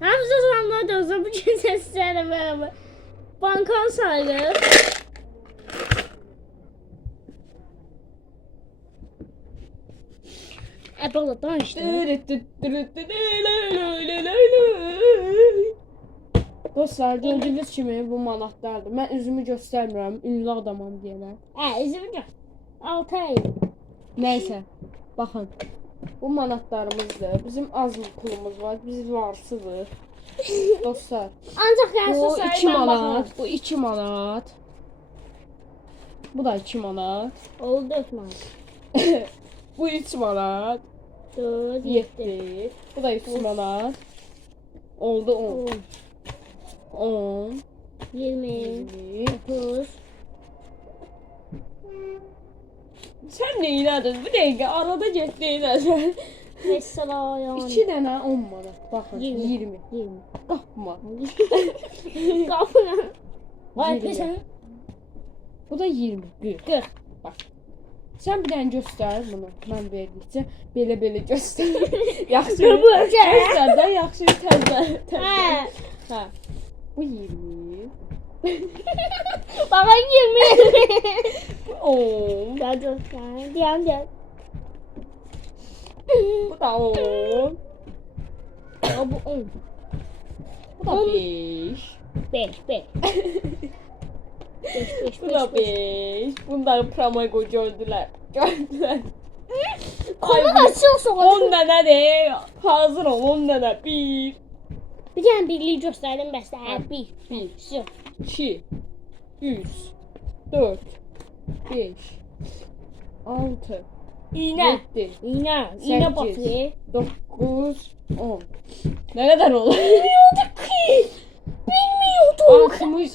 Sanma da olsa bugün seslerle beraber. Bankan sayılır. Apple'dan işte. Dostlar gördüyünüz kimi bu manatlardır. Mən üzümü göstərmirəm, ünlü adamam deyənə. Hə, izin ver. Altı ay. Nəysə, baxın. Bu manatlarımızdır. Bizim az pulumuz var, biz varsızıq. Dostlar, Ancaq yəni bu 2 manat, bu 2 manat. Bu da 2 manat. Oldu dört manat. bu 3 manat. Dört, yedi. 7. Bu da 3 manat. Oldu 10. On, 10. yirmi, 20. otuz. Sen ne inadın? Bu dakika arada getdi inadın. Mesela yani. 2 dənə 10 manat. Baxın 20. 20. 20. Qapma. Qapma. Vay desən. Bu da 20. 40. 40. Bax. Sən bir dənə göstər bunu. Mən verdikcə belə-belə göstər. yaxşı. Göstər də yaxşı təzə. Hə. Hə. Bu 20. Baba 20. 오. 나도 양양. 보다 오. 여보 응. Beş, beş. beş, beş, beş, da beş. beş. Bunlar Pramoygo gördüler. Gördüler. Konu Ay, nasıl On soğuk? de hazır ol on tane. Bir, Bir tane birliği gösterdim ben size. Bir, bir, iki, iki, üç, dört, 5 6 İğne. 7 İğne. İğne batıyor. 9 10 Ne kadar oldu? Bilmiyorduk ki. Bilmiyorduk. 60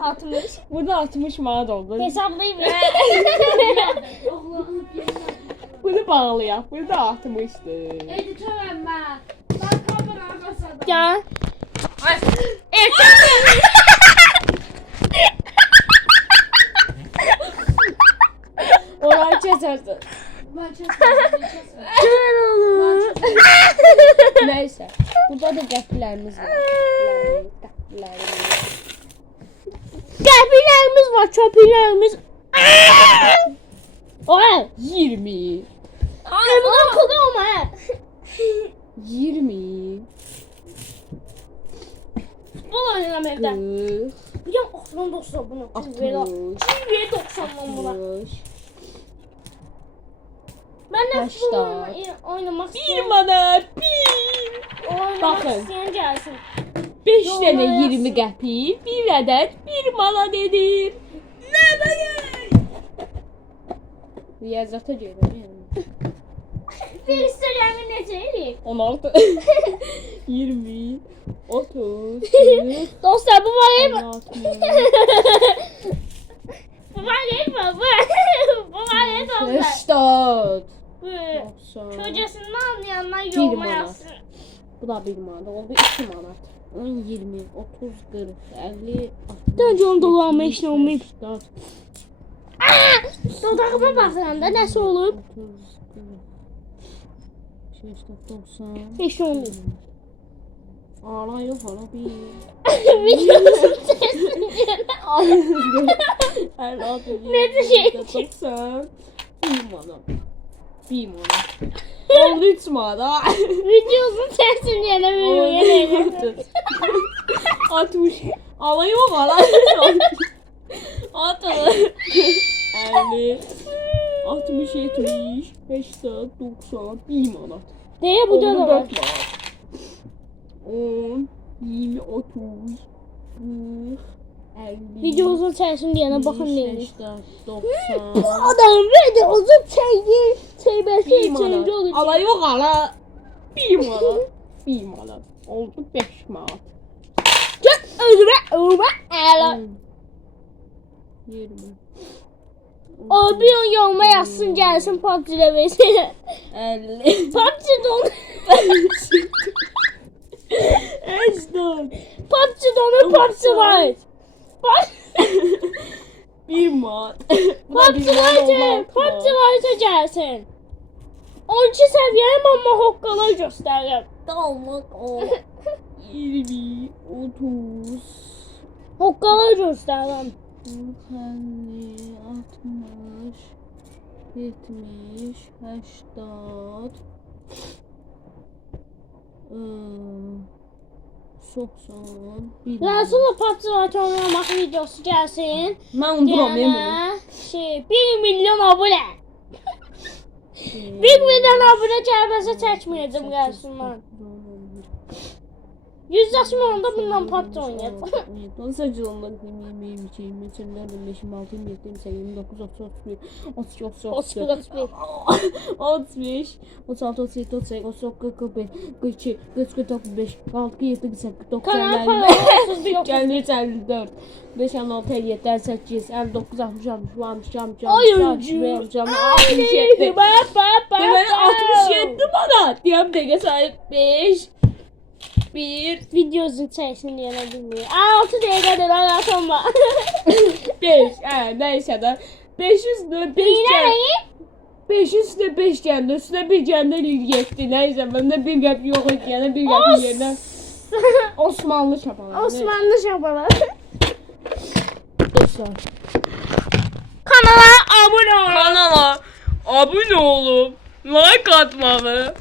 Altmış. Burada 60 manat oldu. Hesaplayayım ya. Bunu bağlayaq. Burada 60'dır. Editörüm ben. Ben kamera arkasında. ya. Orayı Ben çözüm. Kör olur. Nəysə. Burada da qəplərimiz var. Qəplərimiz. Köpüklerimiz var köpüklerimiz. Oy. 20 Emin akıllı olma he. 20 Futbol oynayalım evde. 40 Bir de aklım dostlar bunu. 60 Böyle 90 lan buna. 60 Ben de futbol oyna- oynamak 1 isteyen, manat 1 oynamak Bakın. isteyen gelsin. 5 Yolla dənə yazsın. 20 qəpik, bir ədəd 1 manat edir. Nə bəyə? Riyaziyyata gedir. Bir isteyen ne söyleyeyim? 16 20 30 40 Dostlar bu var mı? 60 Bu var mı? Bu Bu var mı dostlar? 84 Bu. 90 Kocasını anlayanlar Bir yoruma yazsın. Bu da 1 manat oldu 2 manat 10 20 30 40 50 Önce onu dolanma işine olmayayım. 4 Dodağıma bakıram da? 30 40 90 Hiç olmuyor. Ağlan yok hala bir. Videosun sesini ne diyecek? 90. Bir Bir mana. Oldu üç mana. Videosun sesini yenemiyorum. Oldu. 60. Ağlan yok hala. 60. 50. 60 70. 80 90. Bir mana. Diye bu da var. 4 mana. 10 20 30 40 50 Videosun sesini diyene bakın neymiş. 90 Adam videosun çeydi. Çeybesi Bir çeydi manat. olacak. Ala yok ala. Bir manat. Bir manat. Oldu 5 manat. Çok özüme özüme ağla. 20 O bir on yoruma yazsın gelsin PUBG'de versin. 50 PUBG don. Esnaf. PUBG donu PUBG Lite. Bir Lite. PUBG Lite gelsin. 12 seviyeyim ama hokkaları gösteririm. Dalmak o. 20, 30, Hokkala göster lan. 50, 60, 70, 80, eee, 90, 1. Resul'la PUBG oynamak videosu gelsin. Ben bunu. Diyene şey 1 milyon abone. 1 milyon abone gelmese çekmeyeceğim gelsin lan. Yüzleşme onda bundan PUBG oynayalım. 18 yılında 20, 22, 23, 25, 26, 27, 29, 30, 31, 32, 33, 31 34, 31. 35, 36, 37, 38, 39, 41, 42, 43, 45, 46, 47, 48, 90, Kanal 50, falan 31 30. 53, 54, 5, 56, 57, 58, 59, 60, 61, 62, 63, Ay 65, öncü. 66, 67. Bak bak bak. Demek 67 bana. Diyem dege sahip 5, 1, Video uzun çeksin diyene bilmiyor. Aa 6 dakikadır hayatım var. 5. He neyse de 500 de 5 Yine gen. neyi? 500 de 5 gen. Üstüne bir genden yetti. Neyse bende bir gap yok yani bir gap yerine. Osmanlı çapaları. Osmanlı şapalar. Dostlar. Kanala abone ol. Kanala abone olup like atmalı.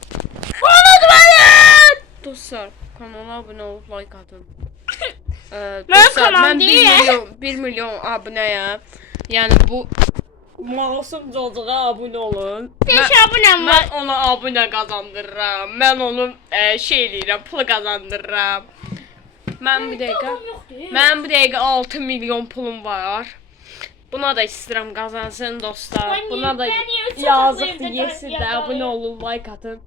Unutmayın. Dostlar kanala abone olup like atın. Ee, Ben kanal ben 1 değil. milyon, 1 milyon aboneye yani bu masum çocuğa abone olun. 5 Ben- abonem var. Ben ona abone kazandırıram. Ben onun e, şey eləyirəm, pul kazandırıram. Mən bir dəqiqə Mən bir dəqiqə 6 milyon pulum var. Buna da istəyirəm qazansın dostlar. Buna da yazıq yesin də yakalıyım? olun, like atın.